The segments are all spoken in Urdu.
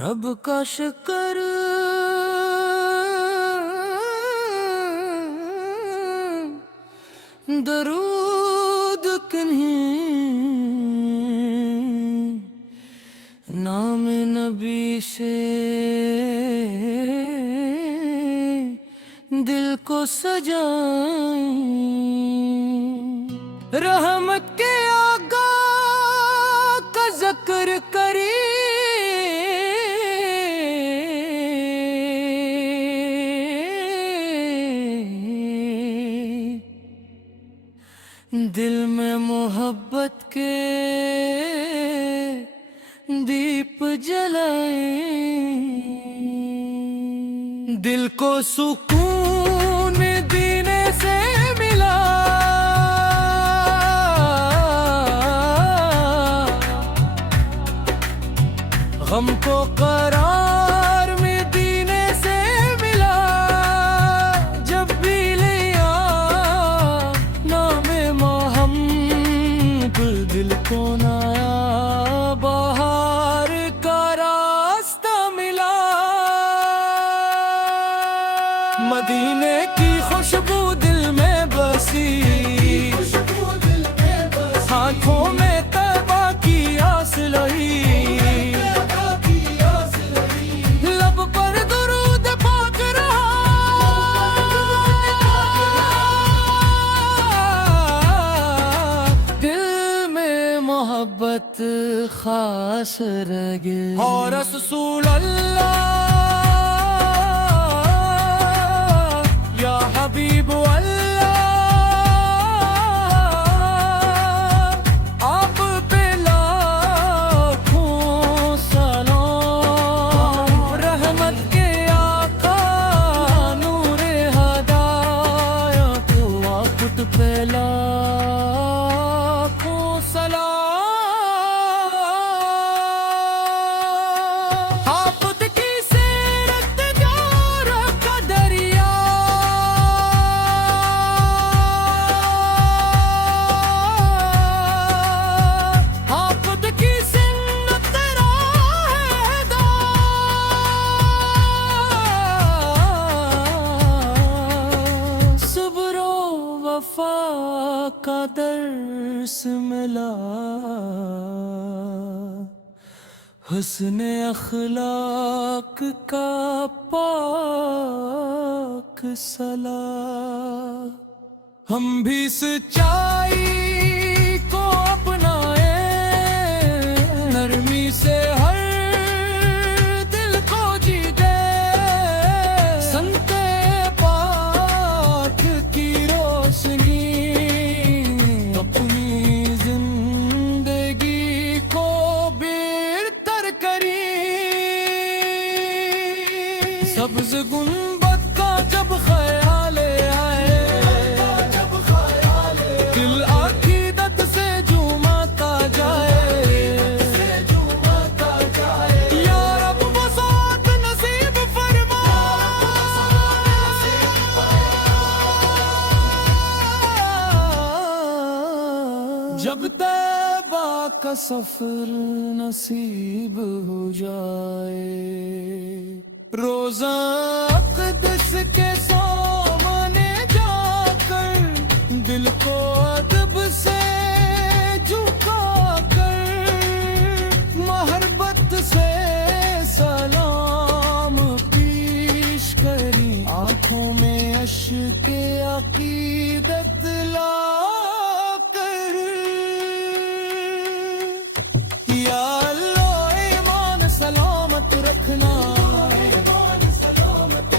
رب کا شکر درود کنہیں نام نبی سے دل کو سجائیں، رحمت کے آقا کا ذکر کریں، دل میں محبت کے دیپ جلائیں، دل کو سکون دینے سے ملا، غم کو قرار میں دینے سے ملا، جب بھی لیا نام محمد دل کو نیا بہار کا راستہ ملا، مدینے کی خوشبو دل میں بسی، آنکھوں میں طیبہ کی آس لئی، لب پر درود پاک رہا، دل میں محبت خاص رہ گئی، اور رسول اللہ یا حبیب اللہ آپ پہ لاکھوں سلام، رحمت کے آقا نور ہدایت آپ پہ لاکھوں سلام، آفت کی سیرت جار کا دریا، آفت کی سنت راہ دار، صبر و وفا کا درس ملا، حسن اخلاق کا پاک صلاح، ہم بھی سچائی کو اپنائیں، نرمی سے ہر دل کو جیتے، سنت پاک کی روشنی اپنی زندگی کو بہتر کری، سبز گنبد کا جب خیال آئے، دل عقیدت سے جھومتا جائے، یا رب وسعت نصیب فرما، جب طیبہ کا سفر نصیب ہو جائے، روزہ اقدس کے سامنے جا کر دل کو ادب سے جھکا کر، محبت سے سلام پیش کری، آنکھوں میں اشک عقیدت لا کر، یا اللہ ایمان سلامت رکھنا،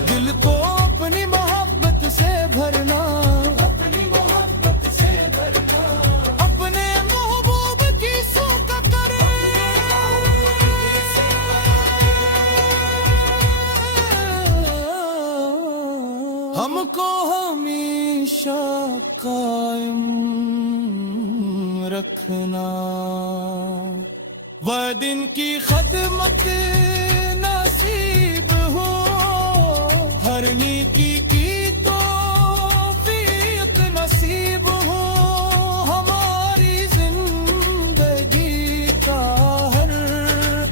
دل کو اپنی محبت سے بھرنا، اپنے محبوب کی سوک کرے، ہم کو ہمیشہ قائم رکھنا، وہ دن کی خدمت نصیب ہو، ہر نیکی کی توفیق نصیب ہو، ہماری زندگی کا ہر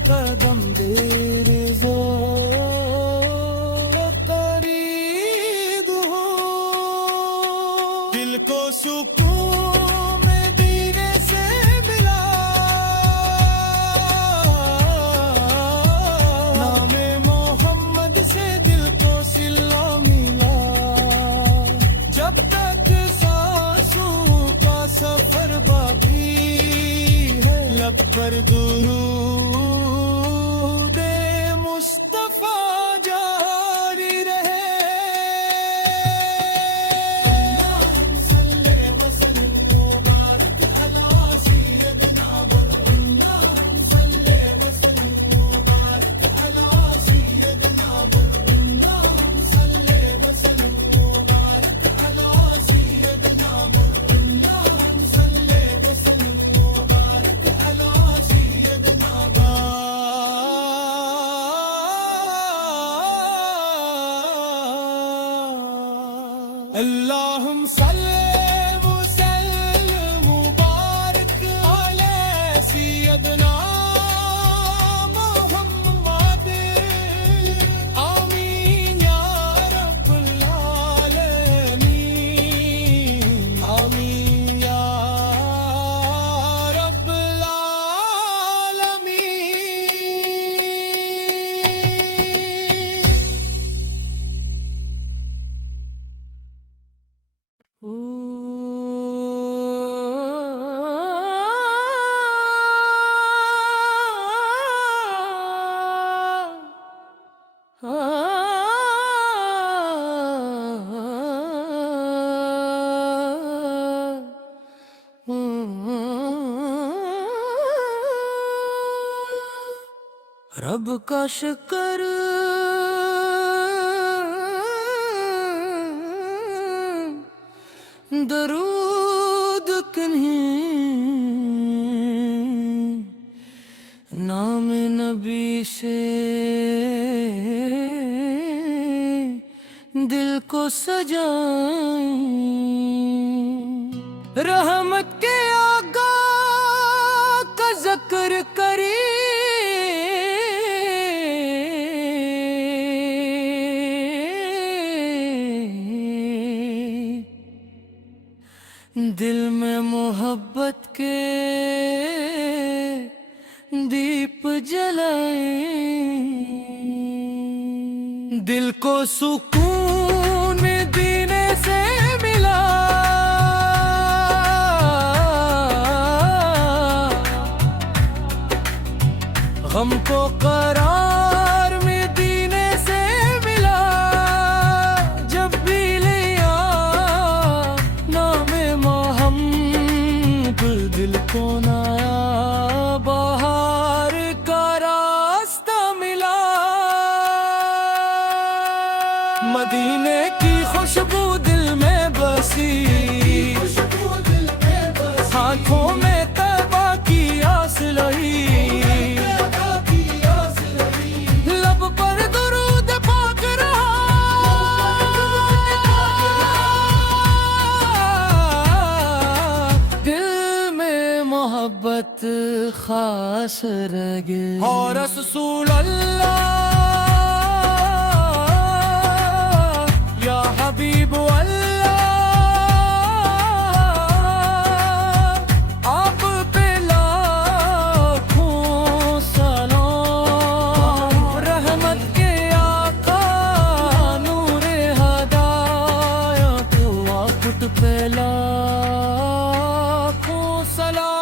قدم دیر دل کو سکون مدینے سے ملا نام محمد سے دل کو صلہ ملا جب تک سانسوں کا سفر باقی ہے لب پر درود مصطفیٰ جاری رہے اللہم صلی وسلم مبارک علی سیدنا محمد آمین یا رب العالمین آمین یا رب العالمین رب کا شکر درود کنہیں نام نبی سے دل کو سجائیں رحمت کے آقا کا ذکر کریں دل میں محبت کے دیپ جلائیں دل کو سکون مدینے سے ملا غم کو قرار مدینے سے ملا جب بھی لیا نام محمد دل کو نیا بہار کا راستہ ملا مدینے کی خوشبو دل میں بسی ہاتھوں میں طیبہ کی آس لئی لب پر درود پاک رہا دل میں محبت خاص رہ گئی اور رسول اللہ یا حبیب اللہ آپ پہ لاکھوں سلام رحمت کے آقا نور ہدایت آپ پہ لاکھوں سلام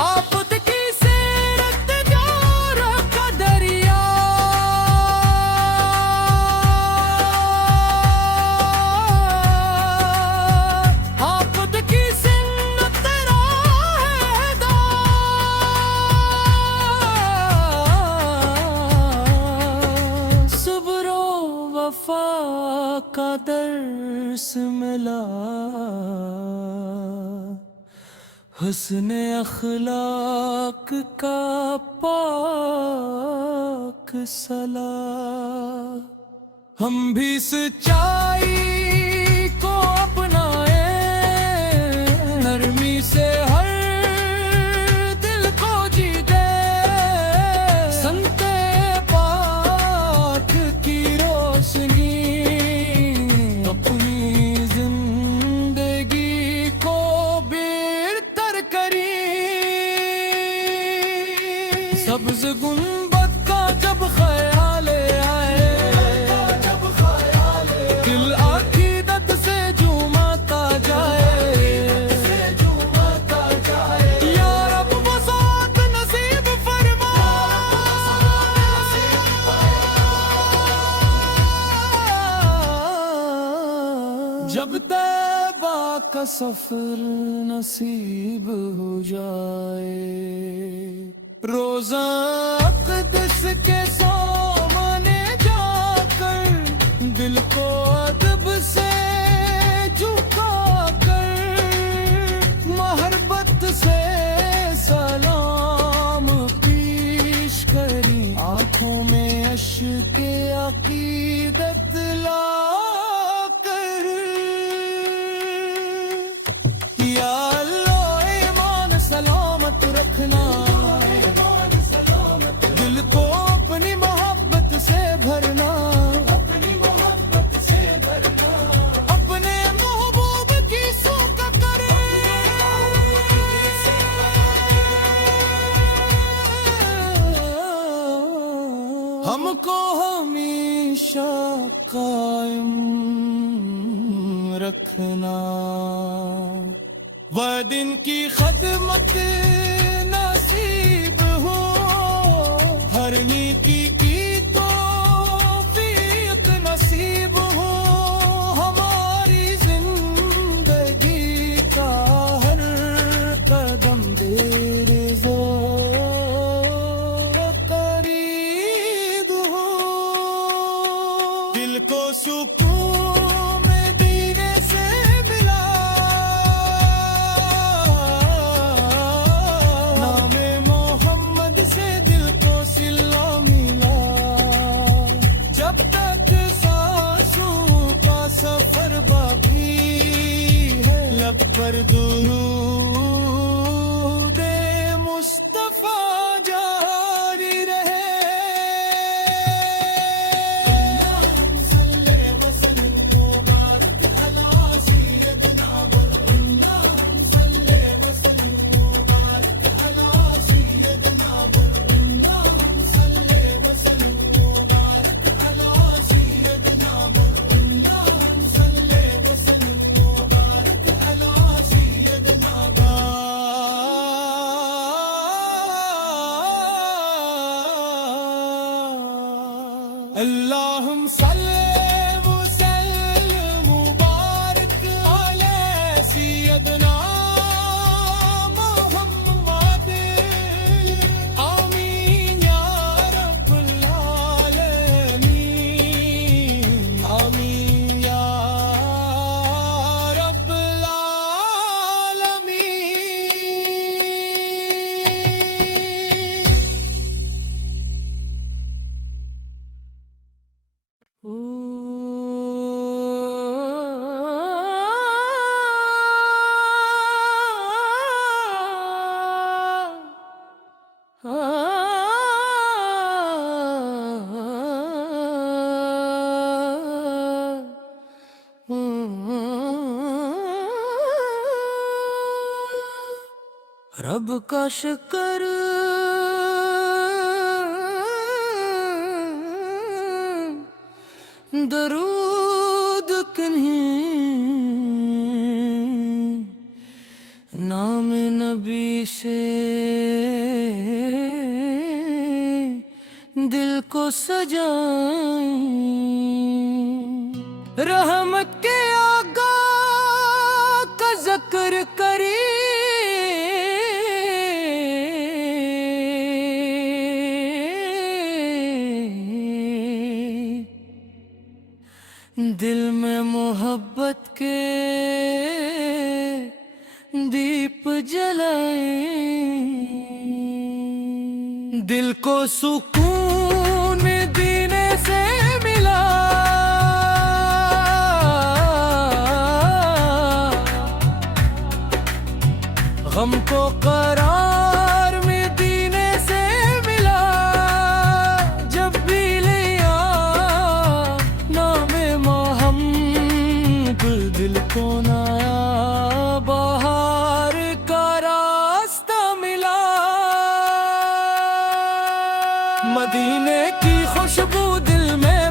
آفت کی سیرت جار کا دریا آفت کی سنت راہ دار صبر و وفا کا درس ملا حسن اخلاق کا پاک صلاح ہم بھی سچائی کو اپنائیں نرمی سے ہر دل کو جیتے سنت پاک کی روشنی دل عقیدت سے جھومتا جائے، یا رب وسعت نصیب فرما، جب طیبہ کا سفر نصیب ہو جائے، روزہ اقدس کے سامنے جا کر دل کو ادب سے جھکا کر محبت سے سلام پیش کری، آنکھوں میں اشک عقیدت لا کر، یا اللہ ایمان سلامت رکھنا، دل کو اپنی محبت سے بھرنا، اپنے محبوب کی سوک کرے، ہم کو ہمیشہ قائم رکھنا، وہ دن کی خدمت نصیب ہو، ہر نیکی کی توفیق نصیب ہو، ہماری زندگی کا ہر قدم دیر قریب ہو، دل کو سکون مدینے سے ملا، نام محمد سے دل کو صلہ ملا، جب تک سانسوں کا سفر باقی ہے، لب پر درود مصطفیٰ جاری رہے، اللہم صلی وسلم مبارک علی سیدنا محمد، آمین یا رب العالمین، آمین یا رب العالمین۔ رب کا شکر درود کنہیں، نام نبی سے دل کو سجائیں، رحمت کے آقا کا ذکر کریں، دل میں محبت کے دیپ جلائیں، دل کو سکون دینے سے ملا، غم کو قرار میں دینے سے ملا، جب بھی لیا نام محمد دل کو نیا بہار کا راستہ ملا، مدینے کی خوشبو دل میں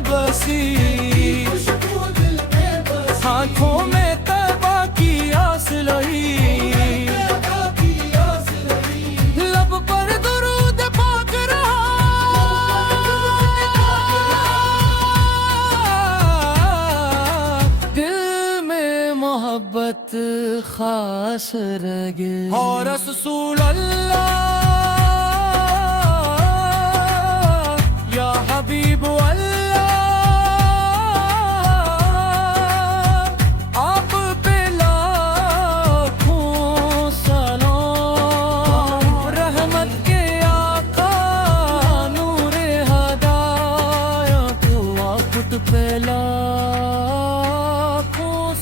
خاص رگے اور رسول اللہ یا حبیب اللہ آپ پہ لاکھوں سلام رحمت کے آقا نور ہدایت آپ پہ لاکھوں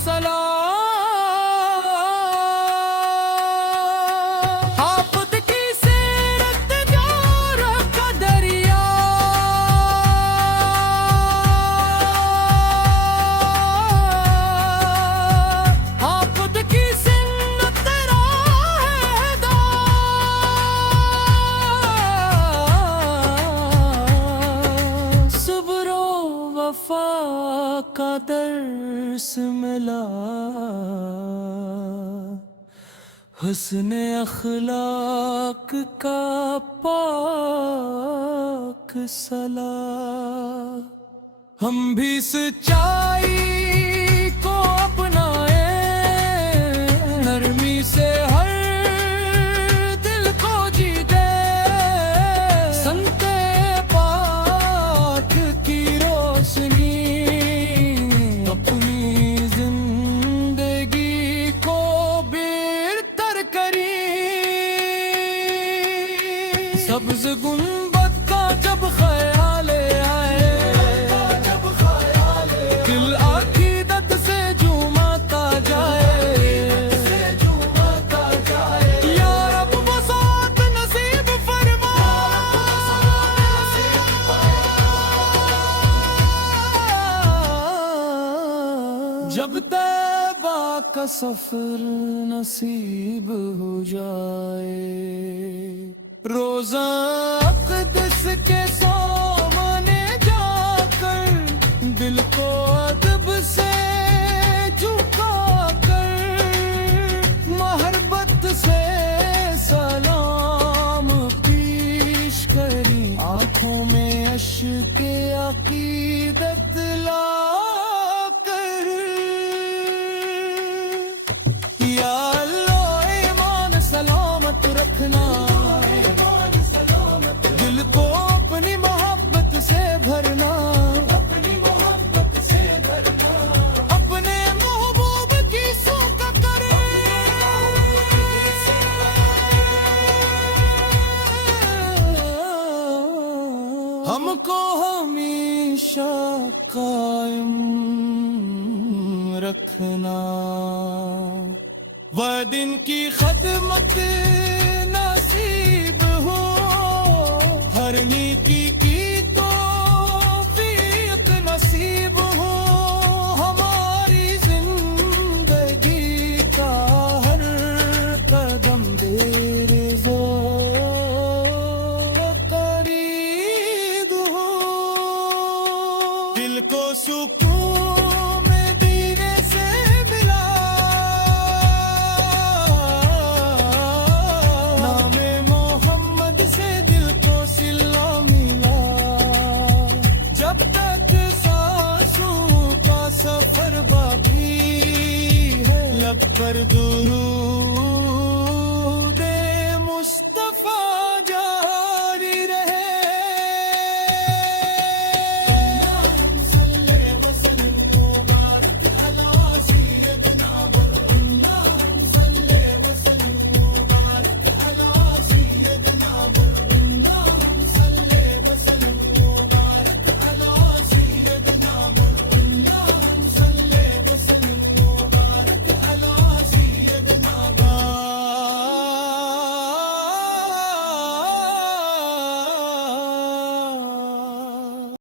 سلام کا درس ملا حسن اخلاق کا پاک صلا ہم بھی سچائی کو اپنائیں نرمی سے ہر دل کو جیتے سنتے پاک کی روشنی سبز گنبد کا جب خیال آئے دل عقیدت سے جھومتا جائے یا رب وسعت نصیب فرما جب طیبہ کا سفر نصیب ہو جائے روزہ اقدس کے سامنے جا کر دل کو ادب سے جھکا کر محبت سے سلام پیش کری آنکھوں میں اشک عقیدت لا کر یا اللہ ایمان سلامت رکھنا ہم کو ہمیشہ قائم رکھنا وہ دن کی خدمت نصیب ہو ہر نیکی کی توفیق نصیب ہو ہماری زندگی کا ہر قدم دیر کو سکون میں دینے سے ملا نام محمد سے دل کو صلہ ملا جب تک سانسوں کا سفر باقی ہے لب پر درود